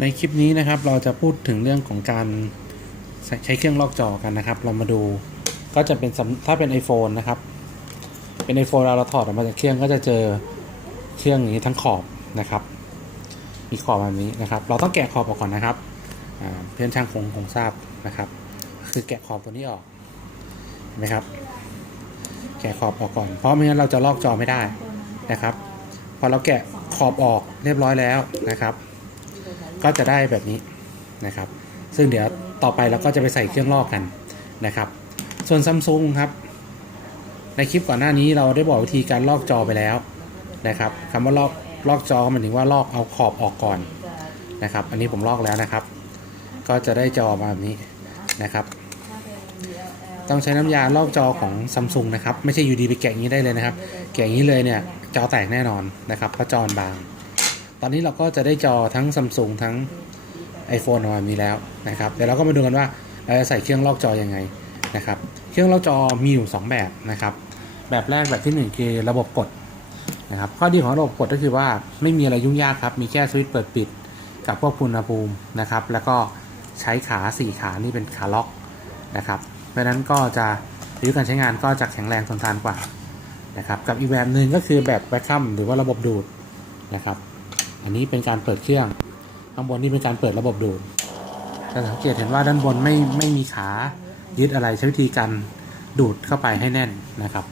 ในคลิปนี้นะครับเราจะพูดถึงเรื่องของการใช้เครื่องลอกจอกันนะครับ เรามาดูก็จะเป็นถ้าเป็น iPhone นะครับ เป็น iPhone เราเราถอดออกมาจากเครื่องก็จะเจอเครื่องนี้ทั้งขอบนะครับ มีขอบแบบนี้นะครับ เราต้องแกะขอบออกก่อนนะครับเพื่อนช่างคงคงทราบนะครับ คือแกะขอบตัวนี้ออกเห็นไหมครับ แกะขอบออกก่อน เพราะไม่งั้นเราจะลอกจอไม่ได้นะครับ พอเราแกะขอบออกเรียบร้อยแล้วนะครับ ก็จะได้แบบนี้นะครับ ซึ่งเดี๋ยวต่อไปเราก็จะไปใส่เครื่องลอกกันนะครับ ส่วนซัมซุงครับ ในคลิปก่อนหน้านี้เราได้บอกวิธีการลอกจอไปแล้วนะครับคำว่าลอกลอกจอหมายถึงว่าลอกเอาขอบออกก่อนนะครับ อันนี้ผมลอกแล้วนะครับ ก็จะได้จอมาแบบนี้นะครับ ต้องใช้น้ำยาลอกจอของซัมซุงนะครับ ไม่ใช่อยู่ดีไปแกะงี้ได้เลยนะครับ แกะงี้เลยเนี่ยจอแตกแน่นอนนะครับเพราะจอบาง อนนี้เราก็จะได้จอทั้งซัมซุงทั้ง iPhone ออกมาแบบนี้แล้วนะครับเดี๋ยวเราก็มาดูกันว่าเราจะใส่เครื่องลอกจอยังไงนะครับ เครื่องลอกจอมีอยู่ 2 แบบนะครับ แบบแรกแบบที่ 1 คือระบบกดนะครับ ข้อดีของระบบกดก็คือว่าไม่มีอะไรยุ่งยากครับ มีแค่สวิตช์เปิดปิดกับควบคุมอุณหภูมินะครับ แล้วก็ใช้ขา 4 ขานี่เป็นขาล็อกนะครับ เพราะฉะนั้นก็จะอายุการใช้งานก็จะแข็งแรงทนทานกว่านะครับ กับอีกแบบหนึ่งก็คือแบบแวคคัมหรือว่าระบบดูดนะครับ อันนี้เป็นการเปิดเครื่อง ข้างบนนี่เป็นการเปิดระบบดูดจะสังเกตเห็นว่าด้านบนไม่ไม่มีขายึดอะไรใช้วิธีการดูดเข้าไปให้แน่นนะครับ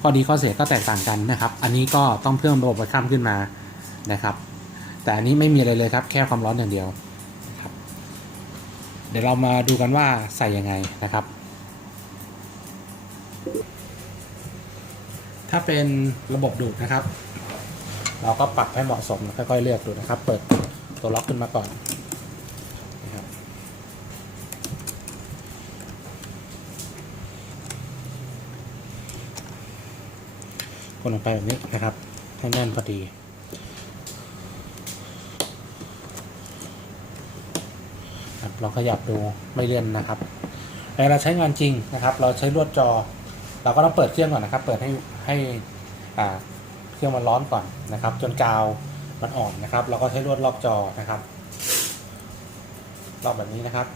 ข้อดีข้อเสียก็แตกต่างกันนะครับ อันนี้ก็ต้องเพิ่มระบบไวข้ามขึ้นมานะครับ แต่อันนี้ไม่มีอะไรเลยครับ แค่ความร้อนอย่างเดียวครับ เดี๋ยวเรามาดูกันว่าใส่ยังไงนะครับ ถ้าเป็นระบบดูดนะครับ เราก็ปรับให้เหมาะสมค่อยๆเลือกดูนะครับ เปิดตัวล็อกขึ้นมาก่อนนะครับกดลงไปแบบนี้นะครับ ให้แน่นพอดีครับลองขยับดูไม่เลื่อนนะครับเวลาใช้งานจริงนะครับ เราใช้ลวดจอ เราก็ต้องเปิดเครื่องก่อนนะครับ เปิดให้ให้อ่า รื่องมันร้อนก่อนนะครับ จนกาวมันอ่อนนะครับ เราก็ใช้ลวดลอกจอนะครับลอกแบบนี้นะครับ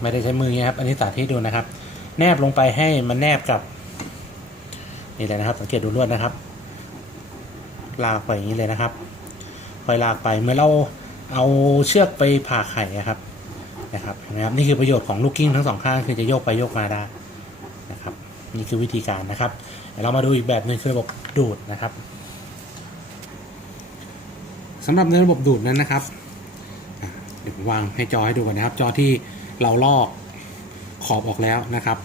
ไม่ได้ใช้มือเงี้ยครับอันนี้สาธิตดูนะครับ แนบลงไปให้มันแนบกับนี่เลยนะครับ สังเกตดูลวดนะครับ ลากไปอย่างนี้เลยนะครับคอยลากไปเมื่อเราเอาเชือกไปผ่าไข่อะครับนะครับนะครับนี่คือประโยชน์ของลูกกิ้งทั้งสองข้างคือจะโยกไปโยกมาได้ นี่คือวิธีการนะครับเดี๋ยวเรามาดูอีกแบบหนึ่งคือระบบดูดนะครับสำหรับในระบบดูดนั้นนะครับเดี๋ยววางให้จอให้ดูก่อนนะครับ จอที่เราลอกขอบออกแล้วนะครับ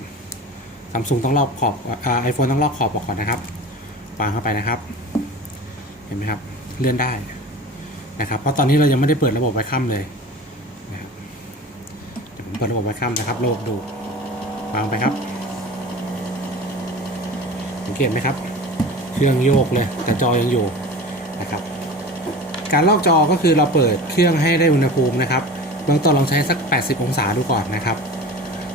ซัมซุงต้องลอกขอบไอโฟนต้องลอกขอบออกก่อนนะครับวางเข้าไปนะครับ เห็นไหมครับเลื่อนได้นะครับ เพราะตอนนี้เรายังไม่ได้เปิดระบบไวคัมเลยนะครับเดี๋ยวผมเปิดระบบไวคัมนะครับระบบดูดวางไปครับ สังเกตไหมครับ เครื่องโยกเลยแต่จอยังอยู่นะครับการลอกจอก็คือเราเปิดเครื่องให้ได้อุณหภูมินะครับเบื้องต้นลองใช้สัก 80 องศาดูก่อนนะครับ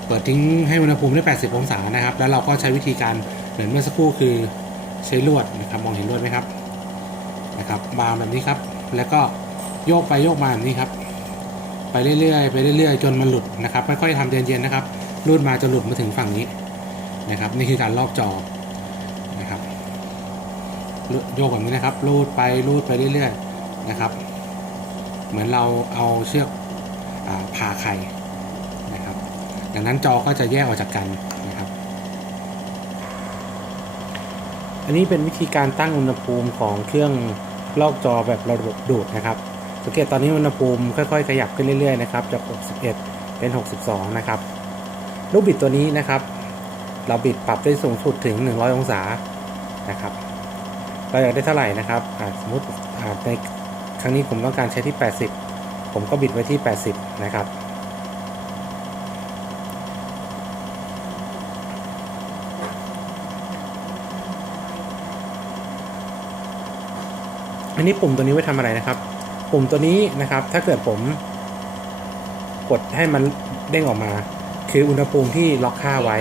เปิดทิ้งให้อุณหภูมิได้ 80 องศานะครับ แล้วเราก็ใช้วิธีการเหมือนเมื่อสักครู่คือใช้ลวดนะครับ มองเห็นลวดไหมครับ นะครับวาแบบนี้ครับ แล้วก็โยกไปโยกมาแบบนี้ครับ ไปเรื่อยๆไปเรื่อยๆ จนมันหลุดนะครับ ค่อยๆทำเย็นๆนะครับ รูดมาจนหลุดมาถึงฝั่งนี้นะครับ นี่คือการลอกจอ นะครับโยกแบบนี้นะครับรูดไปรูดไปเรื่อยๆนะครับ เหมือนเราเอาเชือกอาผ่าไข่นะครับดังนั้นจอก็จะแยกออกจากกันนะครับ อันนี้เป็นวิธีการตั้งอุณหภูมิของเครื่องลอกจอแบบระบบดูดนะครับสังเกตตอนนี้อุณหภูมิค่อยๆ ขยับขึ้นเรื่อยๆนะครับจาก 61 เป็น 62 นะครับ ลูกบิดตัวนี้นะครับ เราบิดปรับได้สูงสุดถึง 100 องศา นะครับ เราอยากได้เท่าไหร่นะครับสมมติในครั้งนี้ผมต้องการใช้ที่ 80 ผมก็บิดไว้ที่ 80 นะครับอันนี้ปุ่มตัวนี้ไว้ทำอะไรนะครับ ปุ่มตัวนี้นะครับ ถ้าเกิดผมกดให้มันเด้งออกมา คืออุณหภูมิที่ล็อกค่าไว้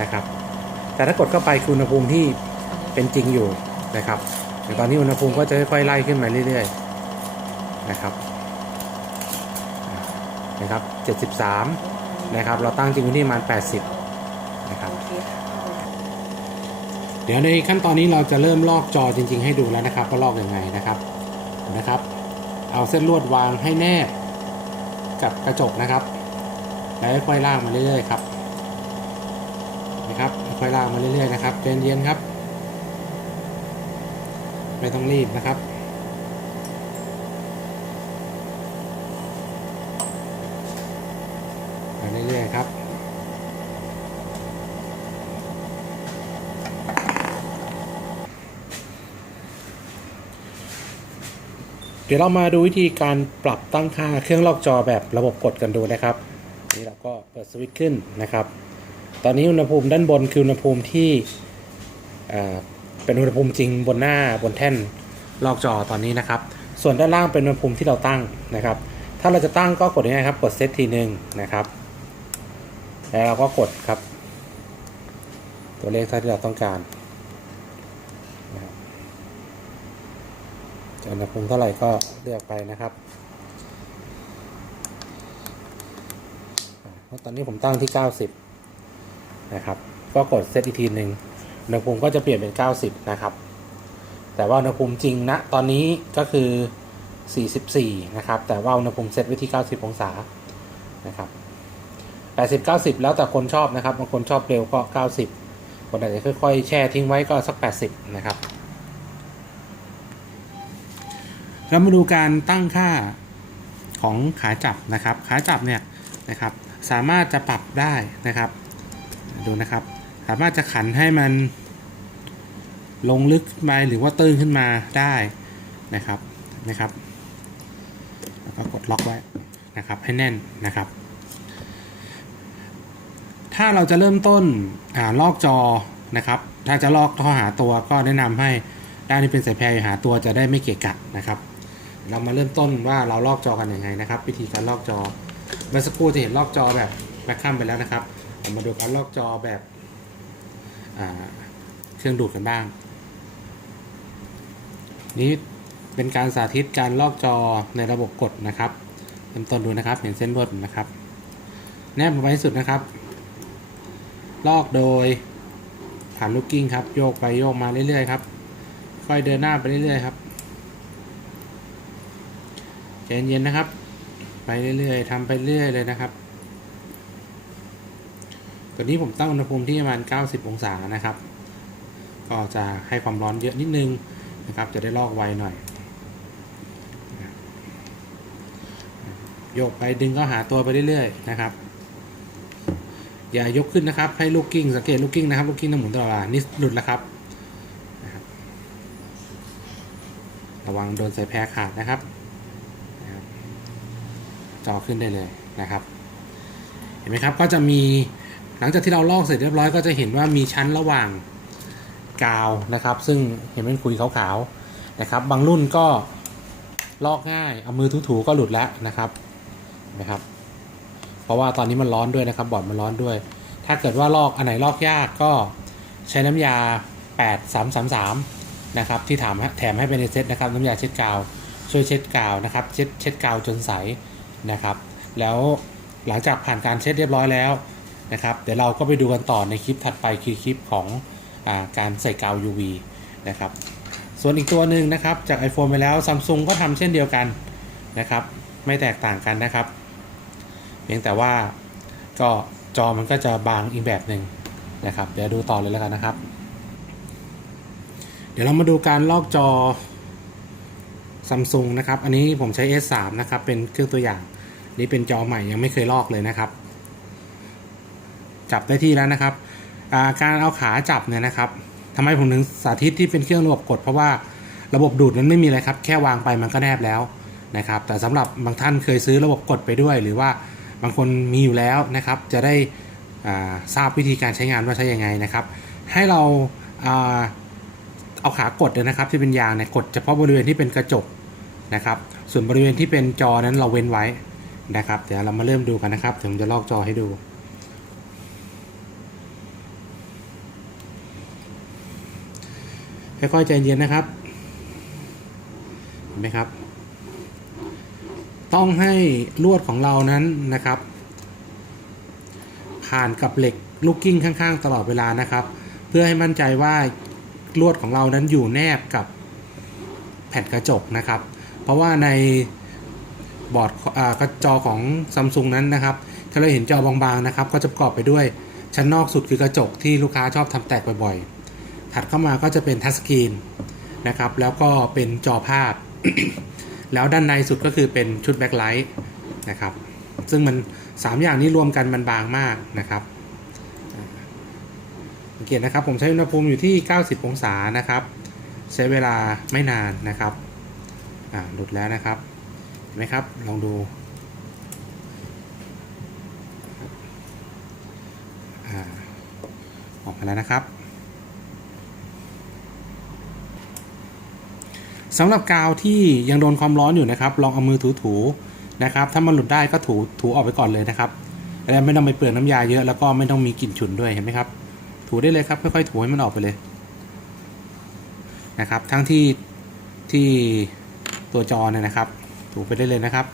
นะครับ แต่ถ้ากดเข้าไปคืออุณหภูมิที่ เป็นจริงอยู่นะครับแต่ตอนนี้อุณหภูมิก็จะค่อยๆไล่ขึ้นมาเรื่อยๆนะครับนะครับ73นะครับ เราตั้งจริงอยู่ที่ประมาณ80นะครับเดี๋ยวในขั้นตอนนี้เราจะเริ่มลอกจอจริง ๆ ให้ดูแล้วนะครับว่าลอกยังไงนะครับนะครับ เอาเส้นลวดวางให้แนบกับกระจกนะครับ แล้วค่อยลากมาเรื่อยๆครับนะครับค่อยลากมาเรื่อยๆนะครับเย็นๆครับ ไม่ต้องรีบนะครับ ไปเรื่อยๆครับเดี๋ยวเรามาดูวิธีการปรับตั้งค่าเครื่องลอกจอแบบระบบกดกันดูนะครับ นี่เราก็เปิดสวิตช์ขึ้นนะครับ ตอนนี้อุณหภูมิด้านบนคืออุณหภูมิที่ เป็นอุณหภูมิจริงบนหน้าบนแท่นลอกจอตอนนี้นะครับ ส่วนด้านล่างเป็นอุณหภูมิที่เราตั้งนะครับ ถ้าเราจะตั้งก็กดง่ายครับ กดเซตทีหนึ่งนะครับ แล้วเราก็กดครับ ตัวเลขเท่าที่เราต้องการจะอุณหภูมิเท่าไหร่ก็เลือกไปนะครับตอนนี้ผมตั้งที่ 90 นะครับ ก็กดเซตอีกทีหนึ่ง อุณหภูมิก็จะเปลี่ยนเป็น 90 นะครับ แต่ว่าอุณหภูมิจริงณตอนนี้ก็คือ 44 นะครับ แต่ว่าอุณหภูมิเซตไว้ที่ 90 องศา นะครับ 80 90 แล้วแต่คนชอบนะครับ บางคนชอบเร็วก็ 90 คนอาจจะค่อยๆ แช่ทิ้งไว้ก็สัก 80 นะครับ เรามาดูการตั้งค่าของขาจับนะครับ ขาจับเนี่ยนะครับ สามารถจะปรับได้นะครับ ดูนะครับ สามารถจะขันให้มันลงลึกไปหรือว่าตื้นขึ้นมาได้นะครับนะครับแล้วก็กดล็อกไว้นะครับให้แน่นนะครับ ถ้าเราจะเริ่มต้นอ่าลอกจอนะครับ ถ้าจะลอกข้าหาตัวก็แนะนำให้ด้านที่เป็นสายแพรอยู่หาตัวจะได้ไม่เกะกะนะครับ เรามาเริ่มต้นว่าเราลอกจอกันยังไงนะครับ วิธีการลอกจอเมื่อสักครู่จะเห็นลอกจอแบบแบคคัมไปแล้วนะครับมาดูการลอกจอแบบ เครื่องดูดกันบ้าง นี้เป็นการสาธิตการลอกจอในระบบกดนะครับเริ่มต้นดูนะครับเห็นเส้นลวดนะครับ แนบลงไปที่สุดนะครับ ลอกโดยผ่านลูกกิ้งครับ โยกไปโยกมาเรื่อยๆครับ ค่อยเดินหน้าไปเรื่อยๆครับใจเย็นๆนะครับ ไปเรื่อยๆทำไปเรื่อยเลยนะครับ ตัวนี้ผมตั้งอุณหภูมิที่ประมาณ 90 องศานะครับ ก็จะให้ความร้อนเยอะนิดนึงนะครับ จะได้ลอกไวหน่อย โยกไปดึงก็หาตัวไปเรื่อยๆนะครับ อย่ายกขึ้นนะครับ ให้ลูกกิ้งสังเกตลูกกิ้งนะครับ ลูกกิ้งต้องหมุนตลอดเวลานี่หลุดแล้วครับ ระวังโดนสายแพรขาดนะครับนะครับจอขึ้นได้เลยนะครับ เห็นไหมครับ ก็จะมี หลังจากที่เราลอกเสร็จเรียบร้อยก็จะเห็นว่ามีชั้นระหว่างกาวนะครับ ซึ่งเห็นเป็นคุยขาวๆนะครับ บางรุ่นก็ลอกง่ายเอามือถูๆก็หลุดแล้วนะครับเห็นะครับ เพราะว่าตอนนี้มันร้อนด้วยนะครับบอร์ดมันร้อนด้วย ถ้าเกิดว่าลอกอันไหนลอกยากก็ใช้น้ำยา 8333 นะครับ ที่ถามแถมให้ไปในเซตนะครับ น้ำยาเช็ดกาว ช่วยเช็ดกาวนะครับ เช็ดเช็ดกาวจนใสนะครับ แล้วหลังจากผ่านการเช็ดเรียบร้อยแล้ว นะครับ เดี๋ยวเราก็ไปดูกันต่อในคลิปถัดไปคือคลิปของอาการใส่กาว UV นะครับ ส่วนอีกตัวหนึ่งนะครับ จาก iPhone ไปแล้ว Samsung ก็ทำเช่นเดียวกันนะครับ ไม่แตกต่างกันนะครับ เพียงแต่ว่าก็จอมันก็จะบางอีกแบบหนึ่งนะครับ เดี๋ยวดูต่อเลยแล้วกันนะครับ เดี๋ยวเรามาดูการลอกจอซัมซุงนะครับ อันนี้ผมใช้ S3 นะครับ เป็นเครื่องตัวอย่าง นี่เป็นจอใหม่ยังไม่เคยลอกเลยนะครับ จับได้ที่แล้วนะครับาการเอาขาจับเนี่ยนะครับทำไมผมถึงสาธิตที่เป็นเครื่องระบบกด เพราะว่าระบบดูดมันไม่มีอะไรครับ แค่วางไปมันก็แนบแล้วนะครับ แต่สำหรับบางท่านเคยซื้อระบบกดไปด้วย หรือว่าบางคนมีอยู่แล้วนะครับ จะได้ทราบวิธีการใช้งานว่าใช้ยังไงนะครับ ให้เราเอาขากดเนี่ยนะครับ ที่เป็นยางเนี่ยกดเฉพาะบริเวณที่เป็นกระจกนะครับ ส่วนบริเวณที่เป็นจอนั้นเราเว้นไว้นะครับ เดี๋ยวเรามาเริ่มดูกันนะครับ ถึงจะลอกจอให้ดู ค่อยๆใจเย็นนะครับเห็นไหมครับ ต้องให้ลวดของเรานั้นนะครับ ผ่านกับเหล็กลูกกิ้งข้างๆ ตลอดเวลานะครับ เพื่อให้มั่นใจว่าลวดของเรานั้นอยู่แนบกับแผ่นกระจกนะครับ เพราะว่าในบอร์ดกระจอของซัมซุงนั้นนะครับ ถ้าเราเห็นจอบางๆนะครับ ก็จะประกอบไปด้วยชั้นนอกสุดคือกระจกที่ลูกค้าชอบทำแตกบ่อยๆ ถัดเข้ามาก็จะเป็นทัชสกรีนนะครับ แล้วก็เป็นจอภาพ แล้วด้านในสุดก็คือเป็นชุดแบ็คไลท์นะครับ ซึ่งมัน 3 อย่างนี้รวมกันมันบางมากนะครับสังเกตนะครับ ผมใช้อุณหภูมิอยู่ที่ 90 องศานะครับ ใช้เวลาไม่นานนะครับอ่าหลุดแล้วนะครับเห็นไหมครับ ลองดูออกมาแล้วนะครับ สำหรับกาวที่ยังโดนความร้อนอยู่นะครับ ลองเอามือถูๆนะครับ ถ้ามันหลุดได้ก็ถูถูออกไปก่อนเลยนะครับแล้วไม่ต้องไปเปลืองน้ำยาเยอะแล้วก็ไม่ต้องมีกลิ่นฉุนด้วยเห็นไหมครับ ถูได้เลยครับค่อยๆถูให้มันออกไปเลยนะครับ ทั้งที่ที่ตัวจอเนี่ยนะครับ ถูไปได้เลยนะครับ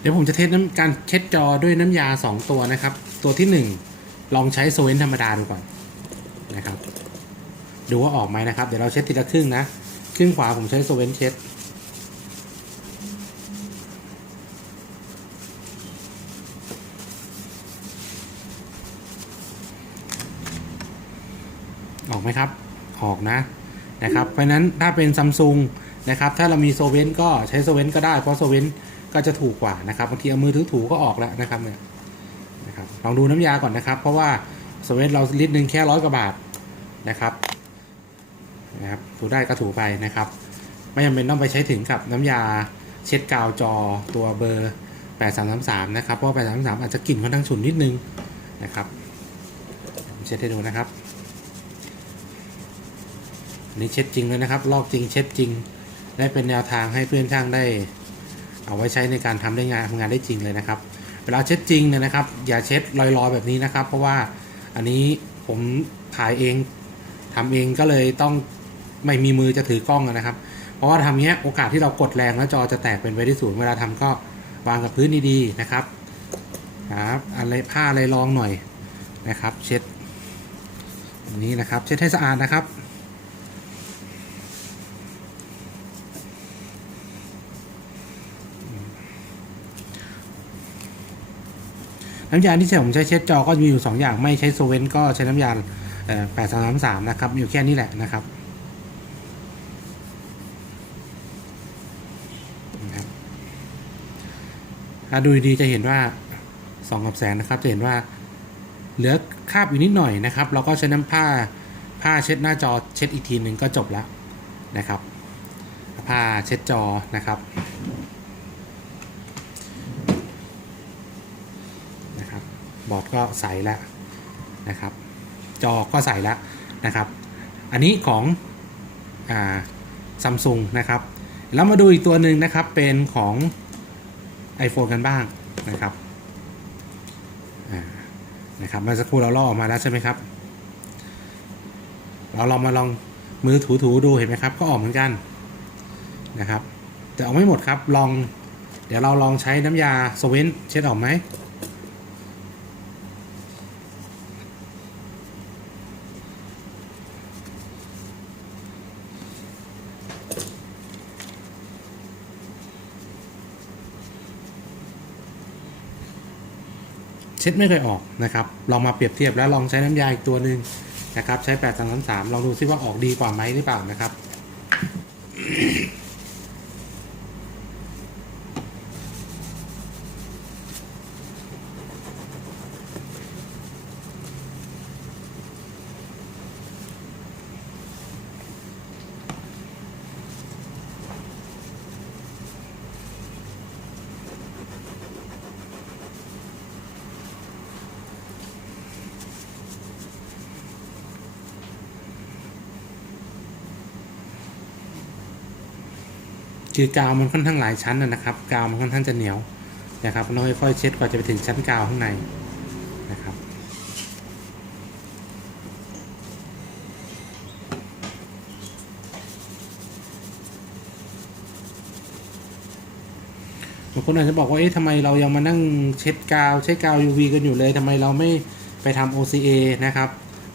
เดี๋ยวผมจะเทสน้ำการเช็ดจอด้วยน้ำยา 2 ตัวนะครับ ตัวที่ 1 ลองใช้โซเวนธรรมดาดูก่อนนะครับ ดูว่าออกไหมนะครับ เดี๋ยวเราเช็ดทีละครึ่งนะ ครึ่งขวาผมใช้โซเวนเช็ดออกไหมครับ ออกนะนะครับ เพราะนั้นถ้าเป็นซัมซุงนะครับ ถ้าเรามีโซเวนก็ใช้โซเวนก็ได้ เพราะโซเวนก็จะถูกกว่านะครับบางทีเอามือถือถูก็ออกแล้วนะครับเนี่ย ลองดูน้ำยาก่อนนะครับ เพราะว่าโซเวนเราลิตรหนึ่งแค่ร้อยกว่าบาทนะครับนะครับถูได้ก็ถูไปนะครับ ไม่จำเป็นต้องไปใช้ถึงกับน้ำยาเช็ดกาวจอตัวเบอร์ 8333 นะครับ เพราะ 8333 อาจจะกลิ่นค่อนข้างฉุนนิดนึงนะครับเช็ดให้ดูนะครับนนี้เช็ดจริงเลยนะครับ ลอกจริงเช็ดจริง ได้เป็นแนวทางให้เพื่อนช่างได้ เอาไว้ใช้ในการทำได้งานทำงานได้จริงเลยนะครับ ลาเช็ดจริงเนี่ยนะครับ อย่าเช็ดลอยๆแบบนี้นะครับ เพราะว่าอันนี้ผมถ่ายเองทำเองก็เลยต้องไม่มีมือจะถือกล้องนะครับ เพราะว่าทำเนี้ยโอกาสที่เรากดแรงแล้วจอจะแตกเป็นไปได้สูงเวลาทำก็วางกับพื้นดีๆนะครับครับอะไรผ้าอะไรรองหน่อยนะครับ เช็ดนนี้นะครับ เช็ดให้สะอาดนะครับ น้ำยาที่ใช้ผมใช้เช็ดจอก็มีอยู่ 2 อย่าง ไม่ใช้โซเวนก็ใช้น้ำยาแปดสามสามนะครับอยู่แค่นี้แหละนะครับถ้าดูดีจะเห็นว่าสองกับแสงนะครับ จะเห็นว่าเหลือคาบอยู่นิดหน่อยนะครับ เราก็ใช้น้ำผ้าผ้าเช็ดหน้าจอเช็ดอีกทีหนึ่งก็จบแล้วนะครับ ผ้าเช็ดจอนะครับ นะครั บอร์ดก็ใสแล้วนะครับ จอก็ใสแล้วนะครับ อันนี้ของซัมซุงนะครับ แล้วมาดูอีกตัวหนึ่งนะครับเป็นของ iPhone กันบ้างนะครับนะครับเมื่อสักครู่เราลอกออกมาแล้วใช่ไหมครับ เราลองมาลองมือถูๆดูเห็นไหมครับ ก็ออกเหมือนกันนะครับ แต่ออกไม่หมดครับลอง เดี๋ยวเราลองใช้น้ำยาสเวนเช็ดออกไหม เช็ดไม่เคยออกนะครับ ลองมาเปรียบเทียบแล้วลองใช้น้ำยาอีกตัวหนึ่งนะครับ ใช้8 3 3 3ลองดูซิว่าออกดีกว่าไหมหรือเปล่านะครับ คือกาวมันค่อนข้างหลายชั้นนะครับ กาวมันค่อนข้างจะเหนียวนะครับเราค่อยๆเช็ดกว่าจะไปถึงชั้นกาวข้างในนะครับบางคนอาจจะบอกว่าเอ๊ะทำไมเรายังมานั่งเช็ดกาวใช้กาว UV กันอยู่เลยทำไมเราไม่ไปทำ OCA นะครับ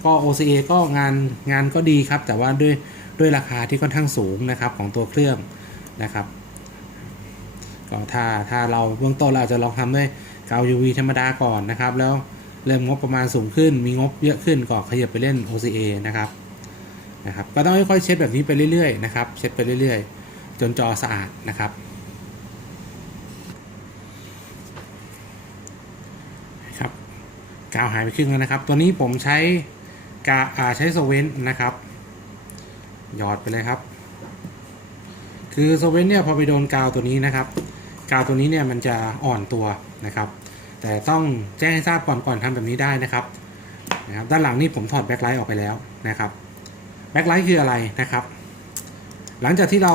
ก็ OCA ก็งานงานก็ดีครับ แต่ว่าด้วยด้วยราคาที่ค่อนข้างสูงนะครับของตัวเครื่อง นะครับก็ถ้าถ้าเราเบื้องต้นเราอาจจะลองทำด้วยกาว UV ธรรมดาก่อนนะครับ แล้วเริ่มงบประมาณสูงขึ้น มีงบเยอะขึ้นก็ขยับไปเล่น OCA นะครับนะครับก็ต้องค่อยๆเช็ดแบบนี้ไปเรื่อยๆนะครับเช็ดไปเรื่อยๆ จนจอสะอาดนะครับครับกาวหายไปครึ่งแล้วนะครับ ตัวนี้ผมใช้กาอ่าใช้โซเวนนะครับ หยอดไปเลยครับ คือโซเวนเนี่ยพอไปโดนกาวตัวนี้นะครับ กาวตัวนี้เนี่ยมันจะอ่อนตัวนะครับ แต่ต้องแจ้งให้ทราบก่อนก่อนทำแบบนี้ได้นะครับนะครับด้านหลังนี่ผมถอดแบ็คไลท์ออกไปแล้วนะครับแบ็คไลท์คืออะไรนะครับ หลังจากที่เรา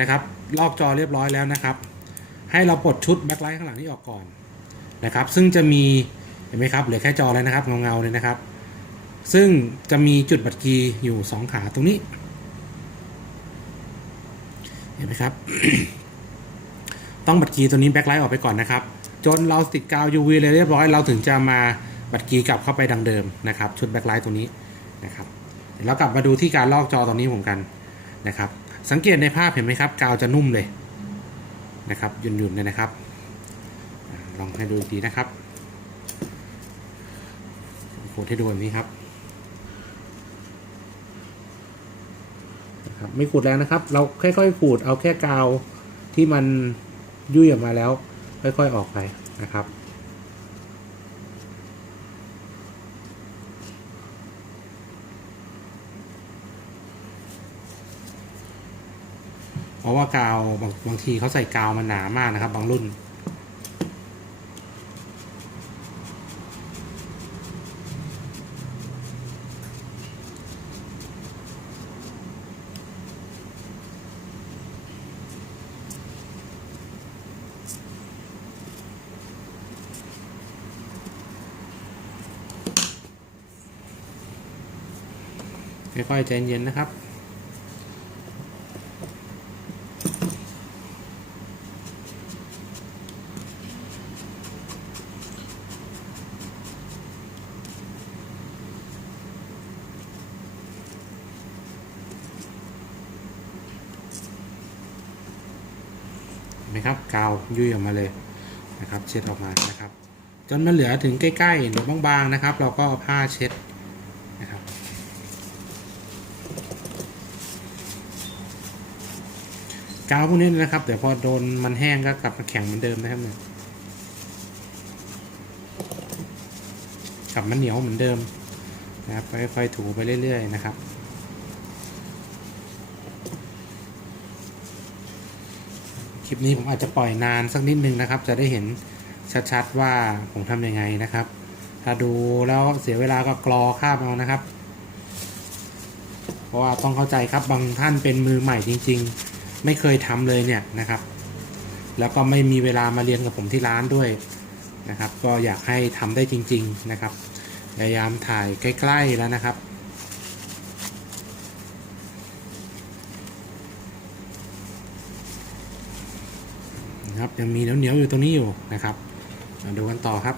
นะครับลอกจอเรียบร้อยแล้วนะครับ ให้เราปลดชุดแบ็คไลท์ข้างหลังนี้ออกก่อนนะครับ ซึ่งจะมีเห็นไหมครับเหลือแค่จอแล้วนะครับเงาๆเลยนะครับ ซึ่งจะมีจุดบัตรกีอยู่ 2 ขาตรงนี้ เห็นไหมครับ ต้องบัตรกีตัวนี้แบ็คไลท์ออกไปก่อนนะครับ จนเราติดกาว UV เลยเรียบร้อย เราถึงจะมาบัตรกีกลับเข้าไปดังเดิมนะครับ ชุดแบ็คไลท์ตัวนี้นะครับเดี๋ยวเรากลับมาดูที่การลอกจอตรงนี้ผมกันนะครับ สังเกตในภาพเห็นไหมครับ กาวจะนุ่มเลยนะครับหยุ่นๆเลยนะครับ ลองให้ดูอีกทีนะครับขูดให้ดูแบบนี้ครับนะ ครับไม่ขูดแล้วนะครับ เราค่อยๆขูดเอาแค่กาวที่มันยุ่ยออกมาแล้ว ค่อยๆออกไปนะครับ เพราะว่ากาวบางบางทีเขาใส่กาวมันหนามากนะครับ บางรุ่น ค่อยๆใจเย็นนะครับ เห็นไหมครับกาวยุ่ยออกมาเลยนะครับ เช็ดออกมานะครับ จนมันเหลือถึงใกล้ๆหรือบางๆนะครับ เราก็เอาผ้าเช็ดนะครับ กาวพวกนี้นะครับแต่พอโดนมันแห้งก็กลับมาแข็งเหมือนเดิมนะครับเนี่ยกลับมาเหนียวเหมือนเดิมนะครับค่อยๆถูไปเรื่อยๆนะครับคลิปนี้ผมอาจจะปล่อยนานสักนิดนึงนะครับ จะได้เห็นชัดๆว่าผมทำยังไงนะครับ ถ้าดูแล้วเสียเวลาก็กรอข้ามเอานะครับ เพราะว่าต้องเข้าใจครับบางท่านเป็นมือใหม่จริง ๆ ไม่เคยทำเลยเนี่ยนะครับ แล้วก็ไม่มีเวลามาเรียนกับผมที่ร้านด้วยนะครับ ก็อยากให้ทำได้จริง ๆนะครับ พยายามถ่ายใกล้ ๆ แล้วนะครับนะครับยังมีเหนียวๆอยู่ตรงนี้อยู่นะครับมาดูกันต่อครับ